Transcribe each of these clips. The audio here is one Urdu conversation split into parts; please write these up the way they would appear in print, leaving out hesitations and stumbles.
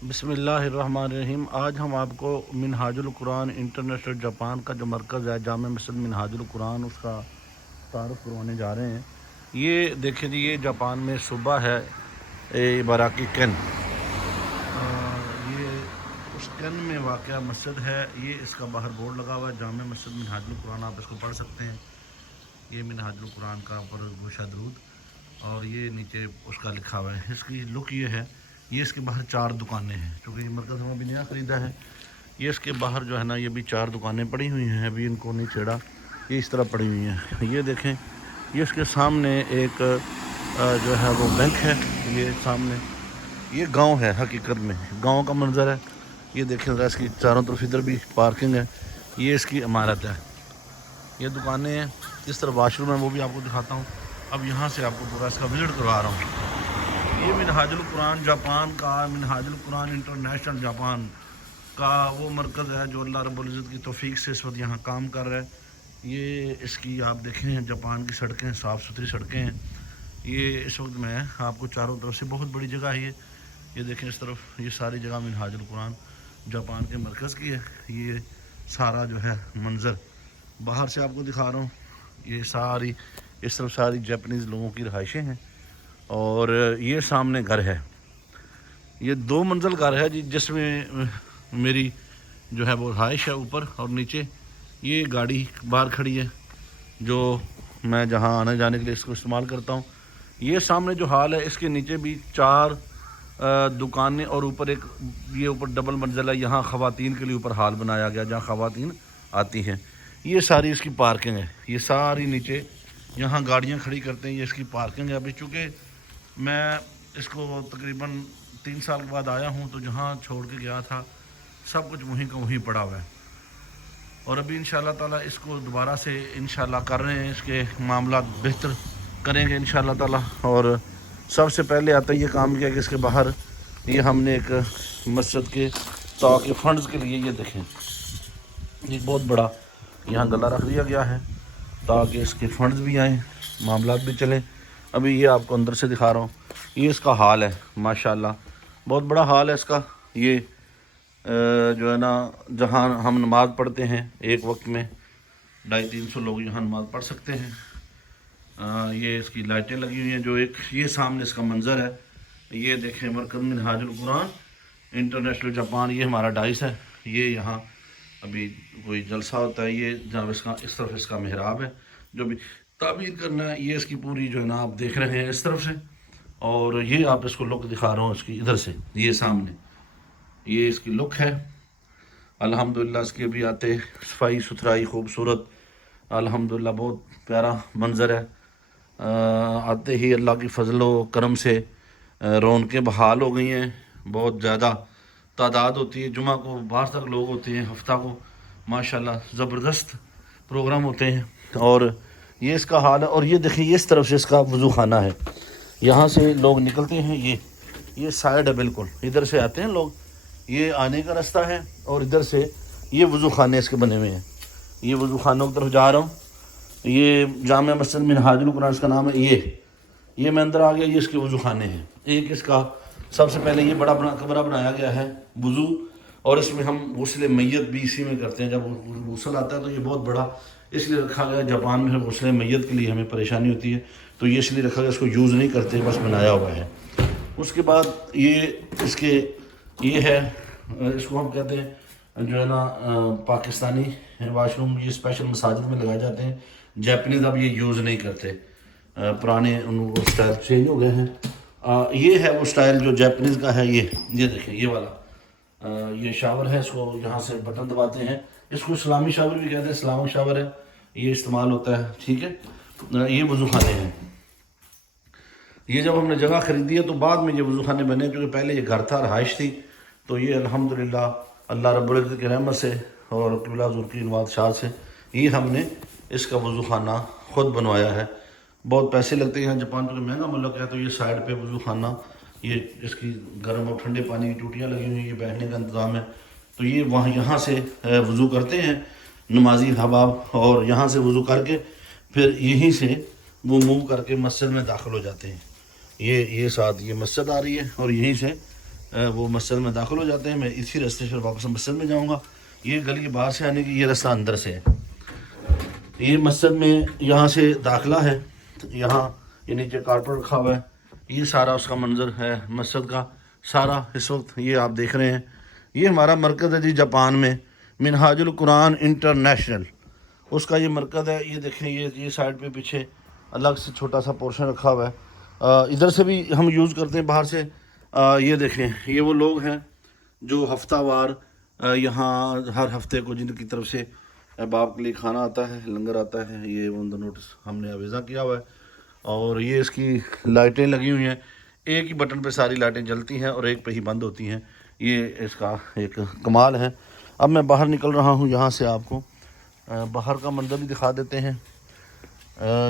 بسم اللہ الرحمن الرحیم۔ آج ہم آپ کو منہاج القرآن انٹرنیشنل جاپان کا جو مرکز ہے جامع مسجد منہاج القرآن اس کا تعارف کروانے جا رہے ہیں۔ یہ دیکھیں جی، یہ جاپان میں صوبہ ہے ایباراکی کین۔ یہ اس کین میں واقع مسجد ہے۔ یہ اس کا باہر بورڈ لگا ہوا ہے جامع مسجد منہاج القرآن، آپ اس کو پڑھ سکتے ہیں۔ یہ منہاج القرآن کا اوپر گوشہ درود اور یہ نیچے اس کا لکھا ہوا ہے۔ اس کی لک یہ ہے، یہ اس کے باہر 4 دکانیں ہیں، چونکہ یہ مرکز ہم ابھی نیا خریدا ہے۔ یہ اس کے باہر جو ہے نا، یہ بھی 4 دکانیں پڑی ہوئی ہیں، ابھی ان کو نہیں چھیڑا، یہ اس طرح پڑی ہوئی ہیں۔ یہ دیکھیں، یہ اس کے سامنے ایک جو ہے وہ بینک ہے۔ یہ سامنے یہ گاؤں ہے، حقیقت میں گاؤں کا منظر ہے۔ یہ دیکھیں ذرا، اس کی چاروں طرف ادھر بھی پارکنگ ہے۔ یہ اس کی عمارت ہے، یہ دکانیں ہیں۔ اس طرف واش روم ہے، وہ بھی آپ کو دکھاتا ہوں۔ اب یہاں سے آپ کو پورا اس کا وزٹ کروا رہا ہوں۔ یہ منہاج القرآن جاپان کا، منہاج القرآن انٹرنیشنل جاپان کا وہ مرکز ہے جو اللہ رب العزت کی توفیق سے اس وقت یہاں کام کر رہا ہے۔ یہ اس کی آپ دیکھیں، جاپان کی سڑکیں صاف ستھری سڑکیں ہیں۔ یہ اس وقت میں آپ کو چاروں طرف سے بہت بڑی جگہ ہے۔ یہ دیکھیں اس طرف، یہ ساری جگہ منہاج القرآن جاپان کے مرکز کی ہے۔ یہ سارا جو ہے منظر باہر سے آپ کو دکھا رہا ہوں۔ یہ ساری اس طرف ساری جاپنیز لوگوں کی رہائشیں ہیں، اور یہ سامنے گھر ہے۔ یہ 2 منزل گھر ہے جی، جس میں میری جو ہے وہ رہائش ہے اوپر، اور نیچے یہ گاڑی باہر کھڑی ہے جو میں جہاں آنے جانے کے لیے اس کو استعمال کرتا ہوں۔ یہ سامنے جو ہال ہے، اس کے نیچے بھی 4 دکانیں، اور اوپر ایک یہ اوپر ڈبل منزل ہے۔ یہاں خواتین کے لیے اوپر ہال بنایا گیا جہاں خواتین آتی ہیں۔ یہ ساری اس کی پارکنگ ہے، یہ ساری نیچے یہاں گاڑیاں کھڑی کرتے ہیں، یہ اس کی پارکنگ ہے۔ ابھی چونکہ میں اس کو تقریباً 3 سال کے بعد آیا ہوں، تو جہاں چھوڑ کے گیا تھا سب کچھ وہیں کا وہیں پڑا ہوا ہے، اور ابھی انشاءاللہ تعالیٰ اس کو دوبارہ سے انشاءاللہ کر رہے ہیں، اس کے معاملات بہتر کریں گے انشاءاللہ تعالیٰ۔ اور سب سے پہلے آتا یہ کام کیا کہ اس کے باہر یہ ہم نے ایک مسجد کے تاکہ فنڈز کے لیے، یہ دیکھیں ایک بہت بڑا یہاں گلا رکھ دیا گیا ہے تاکہ اس کے فنڈز بھی آئیں، معاملات بھی چلیں۔ ابھی یہ آپ کو اندر سے دکھا رہا ہوں۔ یہ اس کا حال ہے، ماشاءاللہ بہت بڑا حال ہے اس کا۔ یہ جو ہے نا، جہاں ہم نماز پڑھتے ہیں ایک وقت میں 250-300 لوگ یہاں نماز پڑھ سکتے ہیں۔ یہ اس کی لائٹیں لگی ہوئی ہیں، جو ایک یہ سامنے اس کا منظر ہے۔ یہ دیکھیں، مرکز منہاج القرآن انٹرنیشنل جاپان، یہ ہمارا ڈائس ہے۔ یہ یہاں ابھی کوئی جلسہ ہوتا ہے، یہ جہاں اس طرف اس کا محراب ہے جو بھی تعمیر کرنا ہے۔ یہ اس کی پوری جو ہے نا آپ دیکھ رہے ہیں اس طرف سے، اور یہ آپ اس کو لک دکھا رہا ہوں اس کی ادھر سے، یہ سامنے یہ اس کی لک ہے۔ الحمدللہ اس کی ابھی آتے صفائی ستھرائی خوبصورت، الحمدللہ بہت پیارا منظر ہے۔ آتے ہی اللہ کی فضل و کرم سے رونقیں بحال ہو گئی ہیں، بہت زیادہ تعداد ہوتی ہے۔ جمعہ کو باہر تک لوگ ہوتے ہیں، ہفتہ کو ماشاءاللہ زبردست پروگرام ہوتے ہیں، اور یہ اس کا حال ہے۔ اور یہ دیکھیں، یہ اس طرف سے اس کا وضو خانہ ہے، یہاں سے لوگ نکلتے ہیں۔ یہ سائڈ ہے، بالکل ادھر سے آتے ہیں لوگ، یہ آنے کا راستہ ہے، اور ادھر سے یہ وضو خانے اس کے بنے ہوئے ہیں۔ یہ وضو خانوں کی طرف جا رہا ہوں۔ یہ جامع مسجد منہاج القرآن اس کا نام ہے۔ یہ میں اندر آ گیا، یہ اس کے وضو خانے ہیں۔ ایک اس کا سب سے پہلے یہ بڑا کمرہ بنایا گیا ہے وضو، اور اس میں ہم غسل میت بھی اسی میں کرتے ہیں۔ جب غسل آتا ہے تو یہ بہت بڑا اس لیے رکھا گیا، جاپان میں غسل میت کے لیے ہمیں پریشانی ہوتی ہے تو یہ اس لیے رکھا گیا، اس کو یوز نہیں کرتے، بس بنایا ہوا ہے۔ اس کے بعد یہ اس کے یہ ہے، اس کو ہم کہتے ہیں جو ہے نا پاکستانی واش روم، یہ اسپیشل مساجد میں لگائے جاتے ہیں۔ جاپنیز اب یہ یوز نہیں کرتے، پرانے ان کو سٹائل چینج ہو گئے ہیں۔ یہ ہے وہ سٹائل جو جاپنیز کا ہے۔ یہ دیکھیں، یہ والا یہ شاور ہے، اس کو یہاں سے بٹن دباتے ہیں، اس کو اسلامی شاور بھی کہتے ہیں، اسلامک شاور ہے، یہ استعمال ہوتا ہے، ٹھیک ہے۔ یہ وضو خانے ہیں۔ یہ جب ہم نے جگہ خریدی ہے تو بعد میں یہ وضو خانے بنے، کیونکہ پہلے یہ گھر تھا، رہائش تھی، تو یہ الحمدللہ اللہ رب العزت کی رحمت سے اور قبلہ حضور کی انواد شاہ سے یہ ہم نے اس کا وضو خانہ خود بنوایا ہے۔ بہت پیسے لگتے ہیں جاپان کا مہنگا ملک ہے، تو یہ سائڈ پہ وضو خانہ، یہ اس کی گرم اور ٹھنڈے پانی کی ٹوٹیاں لگی ہوئی ہیں، یہ بیٹھنے کا انتظام ہے۔ تو یہ وہاں یہاں سے وضو کرتے ہیں نمازی احباب، اور یہاں سے وضو کر کے پھر یہیں سے وہ موو کر کے مسجد میں داخل ہو جاتے ہیں۔ یہ ساتھ یہ مسجد آ رہی ہے، اور یہیں سے وہ مسجد میں داخل ہو جاتے ہیں. میں اسی راستے سے واپس مسجد میں جاؤں گا. یہ گلی کے باہر سے آنے کی یہ راستہ اندر سے ہے. یہ مسجد میں یہاں سے داخلہ ہے. یہاں یہ نیچے کارپیٹ رکھا ہوا ہے. یہ سارا اس کا منظر ہے مسجد کا سارا. اس وقت یہ آپ دیکھ رہے ہیں یہ ہمارا مرکز ہے جی جاپان میں, منہاج القرآن انٹرنیشنل, اس کا یہ مرکز ہے. یہ دیکھیں یہ سائڈ پہ پیچھے الگ سے چھوٹا سا پورشن رکھا ہوا ہے. ادھر سے بھی ہم یوز کرتے ہیں باہر سے. یہ دیکھیں یہ وہ لوگ ہیں جو ہفتہ وار یہاں ہر ہفتے کو جن کی طرف سے باپ کے لیے کھانا آتا ہے, لنگر آتا ہے. یہ آن دا نوٹس ہم نے اویزا کیا ہوا ہے. اور یہ اس کی لائٹیں لگی ہوئی ہیں. ایک ہی بٹن پہ ساری لائٹیں جلتی ہیں اور ایک پہ ہی بند ہوتی ہیں. یہ اس کا ایک کمال ہے. اب میں باہر نکل رہا ہوں یہاں سے, آپ کو باہر کا منظر بھی دکھا دیتے ہیں.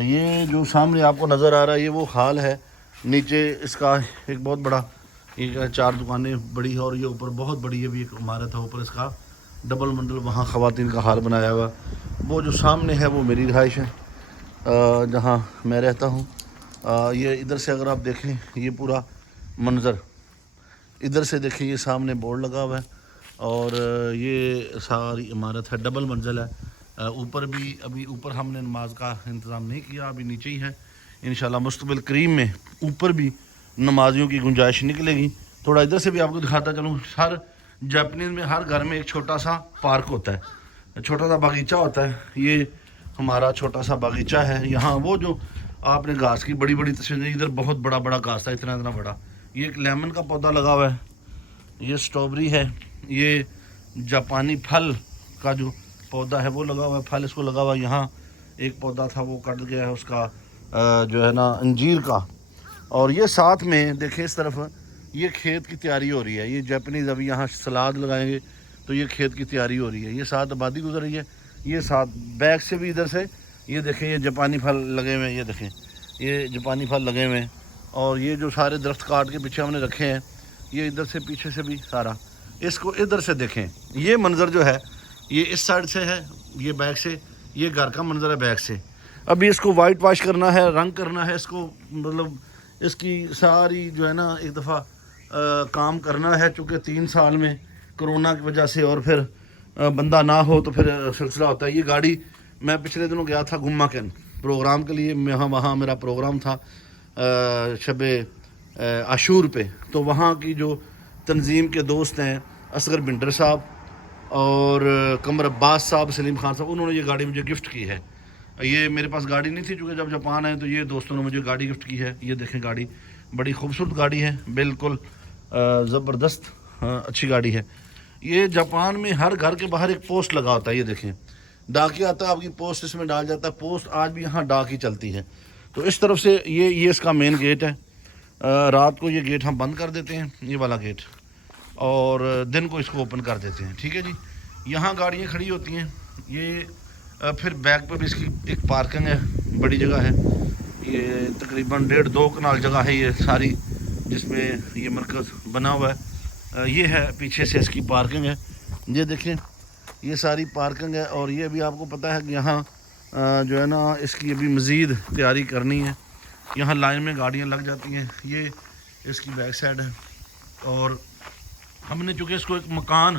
یہ جو سامنے آپ کو نظر آ رہا ہے یہ وہ ہال ہے. نیچے اس کا ایک بہت بڑا, یہ 4 دکانیں بڑی ہے, اور یہ اوپر بہت بڑی یہ بھی ایک عمارت ہے اوپر اس کا ڈبل منزل, وہاں خواتین کا ہال بنایا ہوا. وہ جو سامنے ہے وہ میری رہائش ہے جہاں میں رہتا ہوں. یہ ادھر سے اگر آپ دیکھیں یہ پورا منظر, ادھر سے دیکھیں یہ سامنے بورڈ لگا ہوا ہے. اور یہ ساری عمارت ہے ڈبل منزل ہے. اوپر بھی ابھی اوپر ہم نے نماز کا انتظام نہیں کیا, ابھی نیچے ہی ہے. انشاءاللہ مستقبل کریم میں اوپر بھی نمازیوں کی گنجائش نکلے گی. تھوڑا ادھر سے بھی آپ کو دکھاتا چلوں. ہر جاپنیز میں ہر گھر میں ایک چھوٹا سا پارک ہوتا ہے, چھوٹا سا باغیچہ ہوتا ہے. یہ ہمارا چھوٹا سا باغیچہ ہے. یہاں وہ جو آپ نے گھاس کی بڑی بڑی تصویریں, ادھر بہت بڑا بڑا گھاس ہے, اتنا بڑا. یہ ایک لیمن کا پودا لگا ہوا ہے. یہ سٹرابری ہے. یہ جاپانی پھل کا جو پودا ہے وہ لگا ہوا ہے, پھل اس کو لگا ہوا ہے. یہاں ایک پودا تھا وہ کٹ گیا ہے اس کا جو ہے نا انجیر کا. اور یہ ساتھ میں دیکھیں اس طرف یہ کھیت کی تیاری ہو رہی ہے. یہ جاپنیز ابھی یہاں سلاد لگائیں گے تو یہ کھیت کی تیاری ہو رہی ہے. یہ ساتھ آبادی گزر رہی ہے. یہ ساتھ بیک سے بھی ادھر سے یہ دیکھیں یہ جاپانی پھل لگے ہوئے ہیں. یہ دیکھیں یہ جاپانی پھل لگے ہوئے ہیں. اور یہ جو سارے درخت کاٹ کے پیچھے ہم نے رکھے ہیں, یہ ادھر سے پیچھے سے بھی سارا. اس کو ادھر سے دیکھیں یہ منظر جو ہے یہ اس سائڈ سے ہے, یہ بیک سے, یہ گھر کا منظر ہے بیک سے. ابھی اس کو وائٹ واش کرنا ہے, رنگ کرنا ہے اس کو, مطلب اس کی ساری جو ہے نا ایک دفعہ کام کرنا ہے. چونکہ 3 سال میں کرونا کی وجہ سے اور پھر بندہ نہ ہو تو پھر سلسلہ ہوتا ہے. یہ گاڑی میں پچھلے دنوں گیا تھا گما کین پروگرام کے لیے. وہاں میرا پروگرام تھا شب عاشور پہ. تو وہاں کی جو تنظیم کے دوست ہیں اصغر بنڈر صاحب اور قمر عباس صاحب, سلیم خان صاحب, انہوں نے یہ گاڑی مجھے گفٹ کی ہے. یہ میرے پاس گاڑی نہیں تھی چونکہ جب جاپان آئے تو یہ دوستوں نے مجھے گاڑی گفٹ کی ہے. یہ دیکھیں گاڑی بڑی خوبصورت گاڑی ہے, بالکل زبردست اچھی گاڑی ہے. یہ جاپان میں ہر گھر کے باہر ایک پوسٹ لگا ہوتا ہے. یہ دیکھیں ڈاکیا آتا ہے, آپ کی پوسٹ اس میں ڈال جاتا ہے. پوسٹ آج بھی یہاں ڈاک ہی چلتی ہے. تو اس طرف سے یہ اس کا مین گیٹ ہے. رات کو یہ گیٹ ہم بند کر دیتے ہیں, یہ والا گیٹ, اور دن کو اس کو اوپن کر دیتے ہیں. ٹھیک ہے جی. یہاں گاڑیاں کھڑی ہوتی ہیں. یہ پھر بیک پہ بھی اس کی ایک پارکنگ ہے, بڑی جگہ ہے. یہ تقریباً 1.5-2 کنال جگہ ہے یہ ساری جس میں یہ مرکز بنا ہوا ہے. یہ ہے پیچھے سے اس کی پارکنگ ہے. یہ دیکھیں یہ ساری پارکنگ ہے. اور یہ بھی آپ کو پتہ ہے کہ یہاں جو ہے نا اس کی ابھی مزید تیاری کرنی ہے. یہاں لائن میں گاڑیاں لگ جاتی ہیں. یہ اس کی بیک سائڈ ہے. اور ہم نے چونکہ اس کو ایک مکان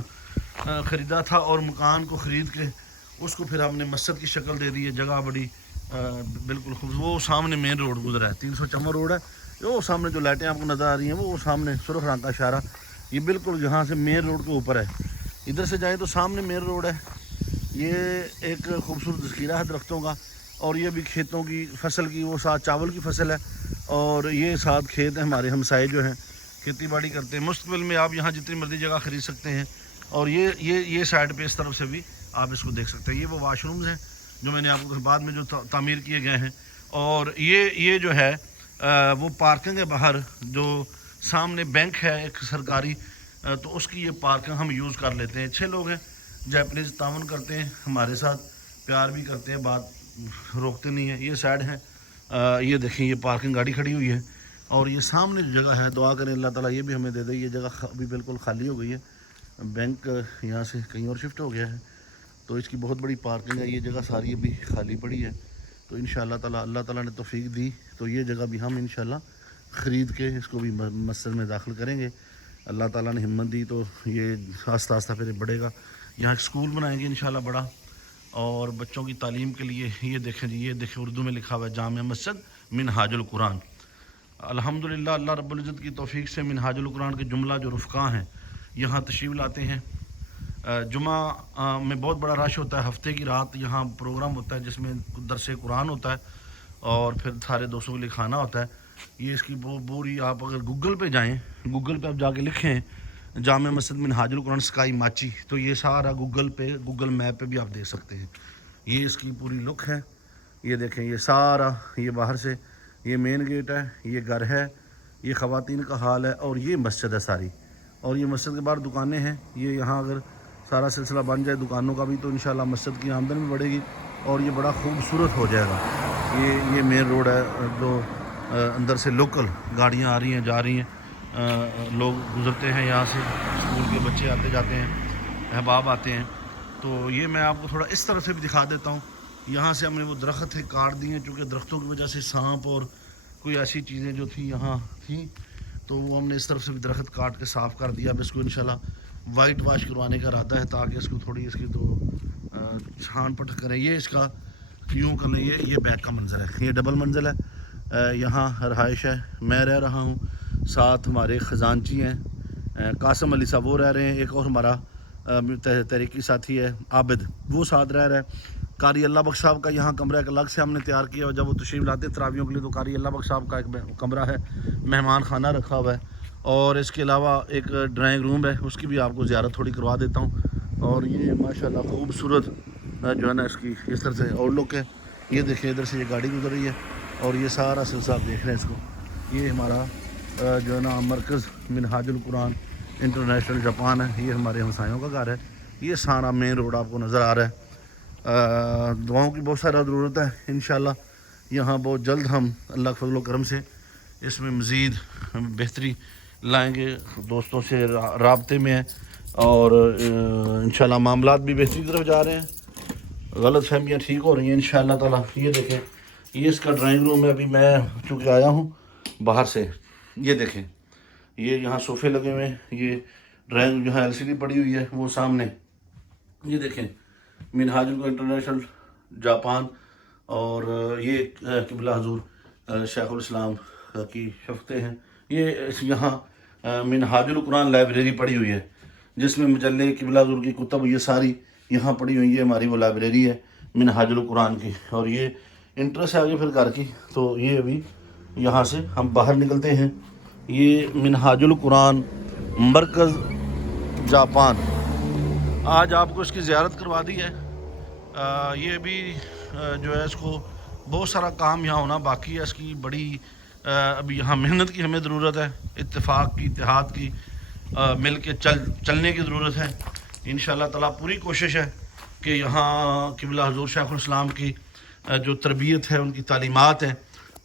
خریدا تھا, اور مکان کو خرید کے اس کو پھر ہم نے مسجد کی شکل دے دی ہے. جگہ بڑی بالکل خوبصورت. وہ سامنے مین روڈ گزرا ہے, 354 روڈ ہے. وہ سامنے جو لائٹیں آپ کو نظر آ رہی ہیں وہ سامنے سرخ رنگ کا اشارہ, یہ بالکل یہاں سے مین روڈ کے اوپر ہے. ادھر سے جائیں تو سامنے مین روڈ ہے. یہ ایک خوبصورت ذخیرہ ہے درختوں کا. اور یہ بھی کھیتوں کی فصل کی, وہ ساتھ چاول کی فصل ہے. اور یہ ساتھ کھیت ہیں ہمارے ہمسائے جو ہیں کھیتی باڑی کرتے ہیں. مستقبل میں آپ یہاں جتنی مرضی جگہ خرید سکتے ہیں. اور یہ سائڈ پہ اس طرف سے بھی آپ اس کو دیکھ سکتے ہیں. یہ وہ واش رومز ہیں جو میں نے آپ کو بعد میں جو تعمیر کیے گئے ہیں. اور یہ جو ہے وہ پارکنگ ہے باہر, جو سامنے بینک ہے ایک سرکاری, تو اس کی یہ پارکنگ ہم یوز کر لیتے ہیں. 6 لوگ ہیں جاپنیز, تعاون کرتے ہیں ہمارے ساتھ, پیار بھی کرتے ہیں, بات روکتے نہیں ہیں. یہ سائڈ ہے, یہ دیکھیں یہ پارکنگ گاڑی کھڑی ہوئی ہے. اور یہ سامنے جو جگہ ہے, دعا کریں اللہ تعالیٰ یہ بھی ہمیں دے دے. یہ جگہ ابھی بالکل خالی ہو گئی ہے, بینک یہاں سے کہیں اور شفٹ ہو گیا ہے, تو اس کی بہت بڑی پارکنگ ہے. یہ جگہ ساری ابھی خالی پڑی ہے. تو انشاءاللہ تعالیٰ اللہ تعالیٰ نے توفیق دی تو یہ جگہ بھی ہم انشاءاللہ خرید کے اس کو بھی مسجد میں داخل کریں گے. اللہ تعالیٰ نے ہمت دی تو یہ آہستہ آہستہ پھر بڑھے گا. یہاں ایک اسکول بنائیں گے انشاءاللہ بڑا, اور بچوں کی تعلیم کے لیے یہ دیکھیں جی, یہ دیکھیں اردو میں لکھا ہوا ہے جامع مسجد منہاج القرآن. الحمدللہ اللہ رب العزت کی توفیق سے منہاج القرآن کے جملہ جو رفقاء ہیں یہاں تشریف لاتے ہیں. جمعہ میں بہت بڑا رش ہوتا ہے, ہفتے کی رات یہاں پروگرام ہوتا ہے جس میں درس قرآن ہوتا ہے اور پھر سارے دوستوں کے لیے کھانا ہوتا ہے. یہ اس کی پوری آپ اگر گوگل پہ جائیں, گوگل پہ آپ جا کے لکھیں جامع مسجد منہاج القرآن سکائی ماچی, تو یہ سارا گوگل میپ پہ بھی آپ دیکھ سکتے ہیں. یہ اس کی پوری لک ہے. یہ دیکھیں یہ سارا, یہ باہر سے یہ مین گیٹ ہے, یہ گھر ہے, یہ خواتین کا حال ہے, اور یہ مسجد ہے ساری. اور یہ مسجد کے باہر دکانیں ہیں. یہ یہاں اگر سارا سلسلہ بن جائے دکانوں کا بھی تو انشاءاللہ مسجد کی آمدن بھی بڑھے گی اور یہ بڑا خوبصورت ہو جائے گا. یہ مین روڈ ہے, جو اندر سے لوکل گاڑیاں آ رہی ہیں جا رہی ہیں, لوگ گزرتے ہیں یہاں سے, اسکول کے بچے آتے جاتے ہیں, احباب آتے ہیں. تو یہ میں آپ کو تھوڑا اس طرف سے بھی دکھا دیتا ہوں. یہاں سے ہم نے وہ درخت کاٹ دی ہیں چونکہ درختوں کی وجہ سے سانپ اور کوئی ایسی چیزیں جو تھیں یہاں تھیں, تو وہ ہم نے اس طرف سے بھی درخت کاٹ کے صاف کر دیا. اب اس کو انشاءاللہ وائٹ واش کروانے کا ارادہ ہے تاکہ اس کو تھوڑی اس کی تو چھان پٹ کریں. یہ اس کا یوں کریں, یہ بیک کا منظر ہے, یہ ڈبل منزل ہے. یہاں رہائش ہے, میں رہ رہا ہوں, ساتھ ہمارے خزانچی ہیں قاسم علی صاحب وہ رہ رہے ہیں, ایک اور ہمارا تحریکی ساتھی ہے عابد وہ ساتھ رہ رہا ہے. قاری اللہ بخش صاحب کا یہاں کمرہ ایک الگ سے ہم نے تیار کیا, اور جب وہ تشریف لاتے تراویحوں کے لیے تو قاری اللہ بخش صاحب کا ایک کمرہ ہے, مہمان خانہ رکھا ہوا ہے. اور اس کے علاوہ ایک ڈرائنگ روم ہے, اس کی بھی آپ کو زیارت تھوڑی کروا دیتا ہوں. اور یہ ماشاءاللہ خوبصورت جو ہے نا اس کی اس طرح سے آؤٹ لک ہے. یہ دیکھیں ادھر سے یہ گاڑی گزر رہی ہے اور یہ سارا سلسلہ آپ دیکھ رہے ہیں اس کو. یہ ہمارا جو ہے نا مرکز منہاج القرآن انٹرنیشنل جاپان ہے, یہ ہمارے ہمسایوں کا گھر ہے. یہ سارا مین روڈ آپ کو نظر آ رہا ہے. دعاؤں کی بہت سارا ضرورت ہے انشاءاللہ. یہاں بہت جلد ہم اللہ کے فضل و کرم سے اس میں مزید بہتری لائیں گے, دوستوں سے رابطے میں ہیں اور انشاءاللہ معاملات بھی بہتری کی طرف جا رہے ہیں, غلط فہمیاں ٹھیک ہو رہی ہیں انشاءاللہ تعالیٰ. یہ دیکھیں یہ اس کا ڈرائنگ روم ہے. ابھی میں چونکہ آیا ہوں باہر سے, یہ دیکھیں یہ یہاں صوفے لگے ہوئے ہیں, یہ ڈرائنگ جو ہے LCD پڑی ہوئی ہے وہ سامنے. یہ دیکھیں منہاج القرآن انٹرنیشنل جاپان, اور یہ قبلہ حضور شیخ الاسلام کی شفقتیں ہیں. یہ یہاں منہاج القرآن لائبریری پڑی ہوئی ہے جس میں مجلے قبلہ حضور کی کتب یہ ساری یہاں پڑی ہوئی ہے. ہماری وہ لائبریری ہے منہاج القرآن کی, اور یہ انٹرسٹ ہے آگے پھر گھر کی. تو یہ ابھی یہاں سے ہم باہر نکلتے ہیں. یہ منہاج القرآن مرکز جاپان, آج آپ کو اس کی زیارت کروا دی ہے. یہ بھی جو ہے اس کو بہت سارا کام یہاں ہونا باقی ہے. اس کی بڑی ابھی یہاں محنت کی ہمیں ضرورت ہے, اتفاق کی, اتحاد کی, مل کے چلنے کی ضرورت ہے. انشاءاللہ تعالیٰ پوری کوشش ہے کہ یہاں قبلہ حضور شیخ الاسلام کی جو تربیت ہے, ان کی تعلیمات ہیں,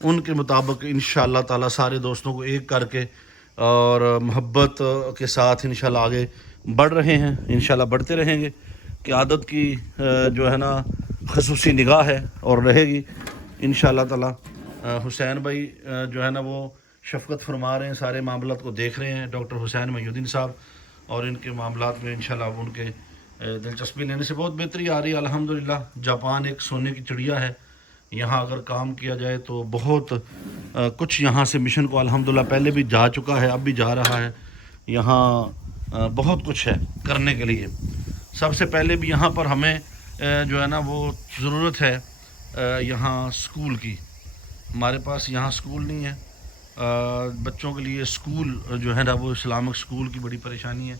ان کے مطابق انشاءاللہ تعالیٰ سارے دوستوں کو ایک کر کے اور محبت کے ساتھ انشاءاللہ آگے بڑھ رہے ہیں. انشاءاللہ بڑھتے رہیں گے. قیادت کی جو ہے نا خصوصی نگاہ ہے اور رہے گی انشاءاللہ تعالیٰ. حسین بھائی جو ہے نا وہ شفقت فرما رہے ہیں, سارے معاملات کو دیکھ رہے ہیں, ڈاکٹر حسین محی الدین صاحب, اور ان کے معاملات میں انشاءاللہ ان کے دلچسپی لینے سے بہت بہتری آ رہی ہے الحمدللہ. جاپان ایک سونے کی چڑیا ہے, یہاں اگر کام کیا جائے تو بہت کچھ یہاں سے مشن کو الحمدللہ پہلے بھی جا چکا ہے, اب بھی جا رہا ہے. یہاں بہت کچھ ہے کرنے کے لیے. سب سے پہلے بھی یہاں پر ہمیں جو ہے نا وہ ضرورت ہے یہاں اسکول کی. ہمارے پاس یہاں اسکول نہیں ہے, بچوں کے لیے اسکول جو ہے نا وہ اسلامک اسکول کی بڑی پریشانی ہے.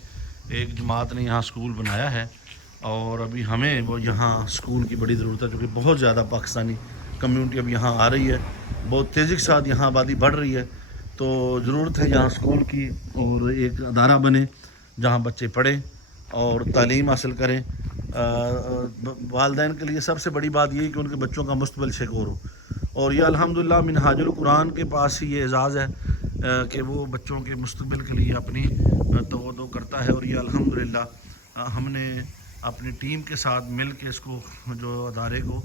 ایک جماعت نے یہاں اسکول بنایا ہے اور ابھی ہمیں وہ یہاں اسکول کی بڑی ضرورت ہے کیونکہ بہت زیادہ پاکستانی کمیونٹی اب یہاں آ رہی ہے, بہت تیزی کے ساتھ یہاں آبادی بڑھ رہی ہے. تو ضرورت ہے یہاں اسکول کی, اور ایک ادارہ بنے جہاں بچے پڑھیں اور تعلیم حاصل کریں. والدین کے لیے سب سے بڑی بات یہی کہ ان کے بچوں کا مستقبل سیکور ہو, اور یہ الحمدللہ منہاج القرآن کے پاس ہی یہ اعزاز ہے کہ وہ بچوں کے مستقبل کے لیے اپنی توجہ کرتا ہے. اور یہ الحمدللہ ہم نے اپنی ٹیم کے ساتھ مل کے اس کو جو ادارے کو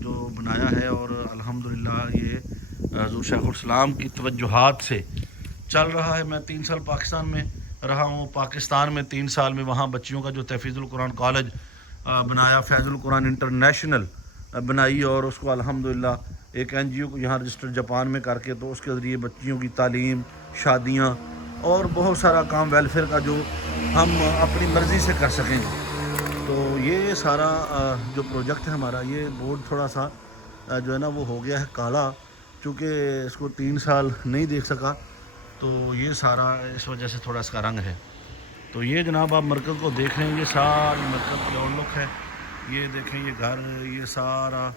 جو بنایا ہے, اور الحمدللہ یہ حضور شیخ الاسلام کی توجہات سے چل رہا ہے. میں 3 سال پاکستان میں رہا ہوں. پاکستان میں 3 سال میں وہاں بچیوں کا جو تحفیظ القرآن کالج بنایا, فیض القرآن انٹرنیشنل بنائی, اور اس کو الحمدللہ ایک NGO کو یہاں رجسٹر جاپان میں کر کے, تو اس کے ذریعے بچیوں کی تعلیم, شادیاں اور بہت سارا کام ویلفیئر کا جو ہم اپنی مرضی سے کر سکیں. تو یہ سارا جو پروجیکٹ ہے ہمارا, یہ بورڈ تھوڑا سا جو ہے نا وہ ہو گیا ہے کالا, چونکہ اس کو 3 سال نہیں دیکھ سکا, تو یہ سارا اس وجہ سے تھوڑا اس کا رنگ ہے. تو یہ جناب آپ مرکز کو دیکھ رہے ہیں, یہ ساری مرکز کی آؤٹ لک ہے. یہ دیکھیں, یہ گھر, یہ سارا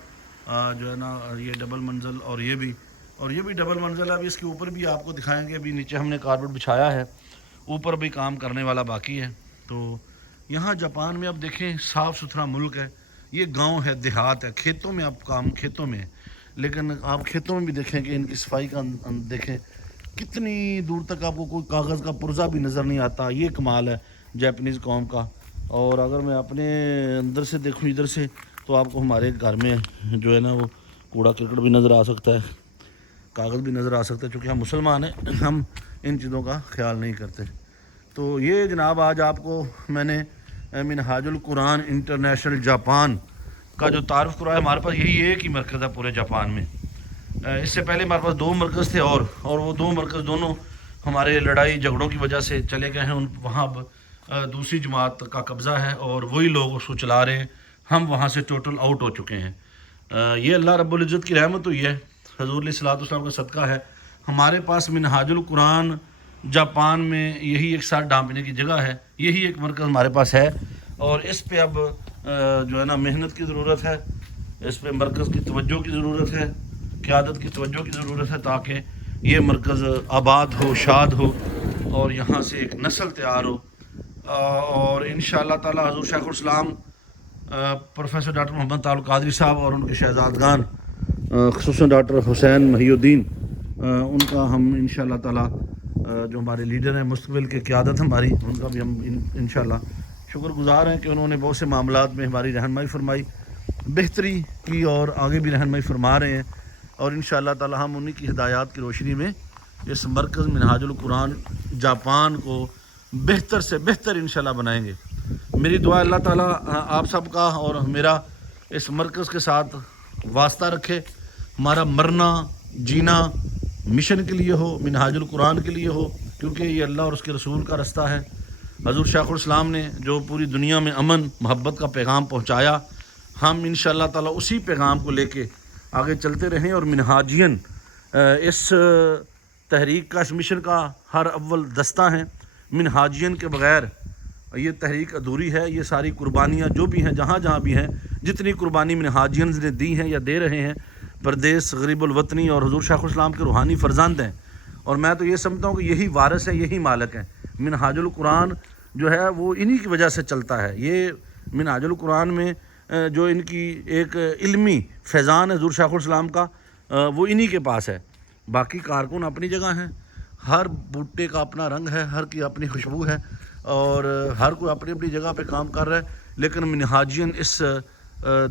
جو ہے نا یہ ڈبل منزل, اور یہ بھی ڈبل منزل ہے. ابھی اس کے اوپر بھی آپ کو دکھائیں گے. ابھی نیچے ہم نے کارپیٹ بچھایا ہے, اوپر بھی کام کرنے والا باقی ہے. تو یہاں جاپان میں اب دیکھیں صاف ستھرا ملک ہے. یہ گاؤں ہے, دیہات ہے, کھیتوں میں آپ کام کھیتوں میں ہے, لیکن آپ کھیتوں میں بھی دیکھیں کہ ان کی صفائی کا دیکھیں, کتنی دور تک آپ کو کوئی کاغذ کا پرزہ بھی نظر نہیں آتا. یہ کمال ہے جاپنیز قوم کا. اور اگر میں اپنے اندر سے دیکھوں ادھر سے, تو آپ کو ہمارے گھر میں جو ہے نا وہ کوڑا کرکٹ بھی نظر آ سکتا ہے, کاغذ بھی نظر آ سکتا ہے, چونکہ ہم مسلمان ہیں, ہم ان چیزوں کا خیال نہیں کرتے. تو یہ جناب آج آپ کو میں نے منہاج القرآن انٹرنیشنل جاپان کا جو تعارف کرایا. ہمارے پاس یہی ایک ہی مرکز ہے پورے جاپان میں. اس سے پہلے ہمارے پاس 2 مرکز تھے, اور وہ 2 مرکز دونوں ہمارے لڑائی جھگڑوں کی وجہ سے چلے گئے ہیں. وہاں دوسری جماعت کا قبضہ ہے, اور وہی لوگ اس کو چلا رہے ہیں. ہم وہاں سے ٹوٹل آؤٹ ہو چکے ہیں. یہ اللہ رب العزت کی رحمت ہوئی ہے, حضور علیہ الصلوۃ والسلام کا صدقہ ہے. ہمارے پاس منہاج القرآن جاپان میں یہی ایک ساتھ ڈانپنے کی جگہ ہے, یہی ایک مرکز ہمارے پاس ہے. اور اس پہ اب جو ہے نا محنت کی ضرورت ہے, اس پہ مرکز کی توجہ کی ضرورت ہے, قیادت کی توجہ کی ضرورت ہے, تاکہ یہ مرکز آباد ہو, شاد ہو, اور یہاں سے ایک نسل تیار ہو. اور انشاءاللہ تعالی حضور شیخ الاسلام پروفیسر ڈاکٹر محمد تعلق قادری صاحب اور ان کے شہزادگان, خصوصاً ڈاکٹر حسین محی الدین, ان کا ہم انشاءاللہ تعالی جو ہمارے لیڈر ہیں مستقبل کے قیادت ہماری, ان کا بھی ہم انشاءاللہ شکر گزار ہیں کہ انہوں نے بہت سے معاملات میں ہماری رہنمائی فرمائی, بہتری کی, اور آگے بھی رہنمائی فرما رہے ہیں. اور انشاءاللہ تعالی ہم انہی کی ہدایات کی روشنی میں اس مرکز منہاج القرآن جاپان کو بہتر سے بہتر انشاءاللہ بنائیں گے. میری دعا اللہ تعالی آپ سب کا اور میرا اس مرکز کے ساتھ واسطہ رکھے. ہمارا مرنا جینا مشن کے لیے ہو, منہاج القرآن کے لیے ہو, کیونکہ یہ اللہ اور اس کے رسول کا رستہ ہے. حضور شیخ الاسلام نے جو پوری دنیا میں امن محبت کا پیغام پہنچایا, ہم انشاءاللہ تعالی اسی پیغام کو لے کے آگے چلتے رہیں. اور منہاجین اس تحریک کا, اس مشن کا ہر اول دستہ ہیں. منہاجین کے بغیر یہ تحریک ادھوری ہے. یہ ساری قربانیاں جو بھی ہیں, جہاں جہاں بھی ہیں, جتنی قربانی منہاجین نے دی ہیں یا دے رہے ہیں, پردیس غریب الوطنی اور حضور شیخ الاسلام کے روحانی فرزند ہیں. اور میں تو یہ سمجھتا ہوں کہ یہی وارث ہیں, یہی مالک ہیں. منہاج القرآن جو ہے وہ انہی کی وجہ سے چلتا ہے. یہ منہاج القرآن میں جو ان کی ایک علمی فیضان ہے حضور شیخ الاسلام کا, وہ انہی کے پاس ہے. باقی کارکن اپنی جگہ ہیں, ہر بوٹے کا اپنا رنگ ہے, ہر کی اپنی خوشبو ہے, اور ہر کوئی اپنی اپنی جگہ پہ کام کر رہا ہے. لیکن منہاجین اس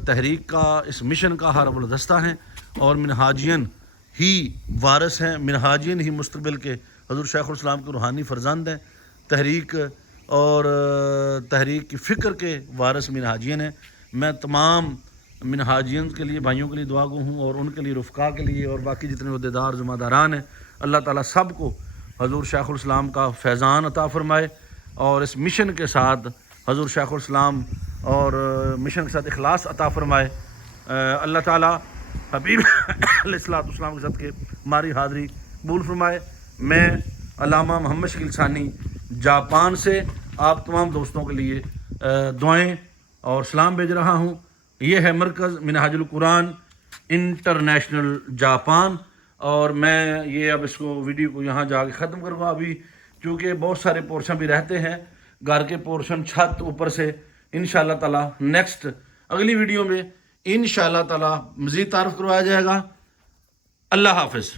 تحریک کا, اس مشن کا ہر اول دستہ ہیں, اور منہاجین ہی وارث ہیں. منہاجین ہی مستقبل کے حضور شیخ الاسلام کے روحانی فرزند ہیں. تحریک اور تحریک کی فکر کے وارث منہاجین ہیں. میں تمام منہاجین کے لیے, بھائیوں کے لیے دعا گو ہوں, اور ان کے لیے رفقا کے لیے, اور باقی جتنے عہدیدار ذمہ داران ہیں, اللہ تعالیٰ سب کو حضور شیخ الاسلام کا فیضان عطا فرمائے, اور اس مشن کے ساتھ حضور شیخ الاسلام اور مشن کے ساتھ اخلاص عطا فرمائے. اللہ تعالیٰ حبیب علیہ السلام کے ساتھ کے ہماری حاضری قبول فرمائے. میں علامہ محمد شکیل ثانی جاپان سے آپ تمام دوستوں کے لیے دعائیں اور سلام بھیج رہا ہوں. یہ ہے مرکز منہاج القرآن انٹرنیشنل جاپان. اور میں یہ اب اس کو ویڈیو کو یہاں جا کے ختم کروں گا ابھی, چونکہ بہت سارے پورشن بھی رہتے ہیں, گھر کے پورشن, چھت اوپر سے. انشاءاللہ تعالی نیکسٹ اگلی ویڈیو میں انشاءاللہ تعالی مزید تعارف کروایا جائے گا. اللہ حافظ.